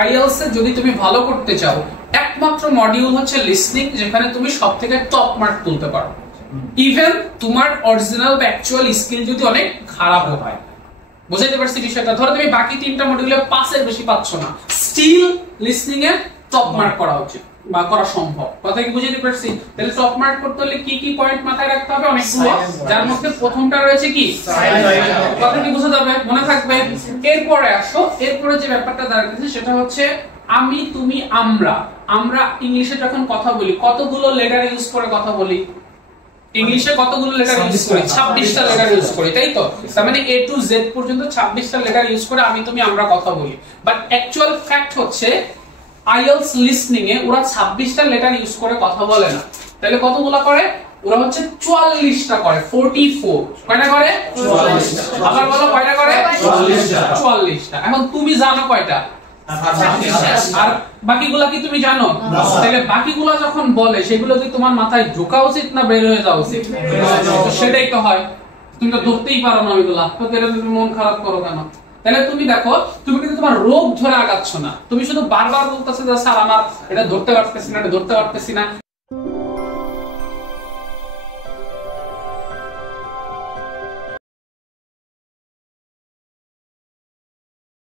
IELTS এ যদি তুমি ভালো করতে চাও একমাত্র মডিউল হচ্ছে লিসনিং, যেখানে তুমি সবথেকে টপ মার্ক তুলতে পারো। ইভেন তোমার অরিজিনাল বা অ্যাকচুয়াল স্কিল যদি অনেক খারাপ হয়, বুঝাইতে পারছি বিষয়টা? ধরো তুমি বাকি তিনটা মডিউলে 5 এর বেশি পাচ্ছ না, স্টিল লিসনিং এ টপ মার্ক করা উচিত বা করা সম্ভব। কথা কি বুঝাইতে পারছি? তাহলে টপ মার্ক করতে হলে কি কি পয়েন্ট মাথায় রাখতে হবে? অনেকগুলো, যার মধ্যে প্রথমটা রয়েছে কি কথা কি বুঝা যাবে, মনে থাকবে। এরপরে আসো, এরপরে যে ব্যাপারটা দাঁড়াচ্ছে সেটা হচ্ছে আমি, তুমি, আমরা। আমরা ইংলিশে যখন কথা বলি কতগুলো লেটার ইউজ করে কথা বলি? ইংলিশে কতগুলো লেটার ইউজ করি? 26টা লেটার ইউজ করি, তাই তো? তার মানে এ টু জেড পর্যন্ত 26টা লেটার ইউজ করে আমি, তুমি, আমরা কথা বলি। বাট অ্যাকচুয়াল ফ্যাক্ট হচ্ছে আইএলটিএস লিসনিং এ ওরা 26টা লেটার ইউজ করে কথা বলে না। তাহলে কতগুলো করে? ওরা হচ্ছে 44টা করে, 44। কয়টা করে? 44টা। আবার বলো কয়টা করে? 44টা। এখন তুমি জানো কয়টা? আর বাকিগুলা কি তুমি জানো? তাহলে বাকিগুলা যখন বলে সেগুলো কি তোমার মাথায় ঢোকা উচিত না বের হয়ে যাওয়া উচিত? তো সেটাই তো হয়, তুমি তো ধরতেই পারো না ওইগুলা, তো তুমি মন খারাপ করো কেন? তাহলে তুমি দেখো, তুমি কিন্তু তোমার রোগ ধরে আগাচ্ছ না, তুমি শুধু বারবার বলতেছো যে স্যার আমার এটা ধরতে পারতেছি না, এটা ধরতে পারতেছি না।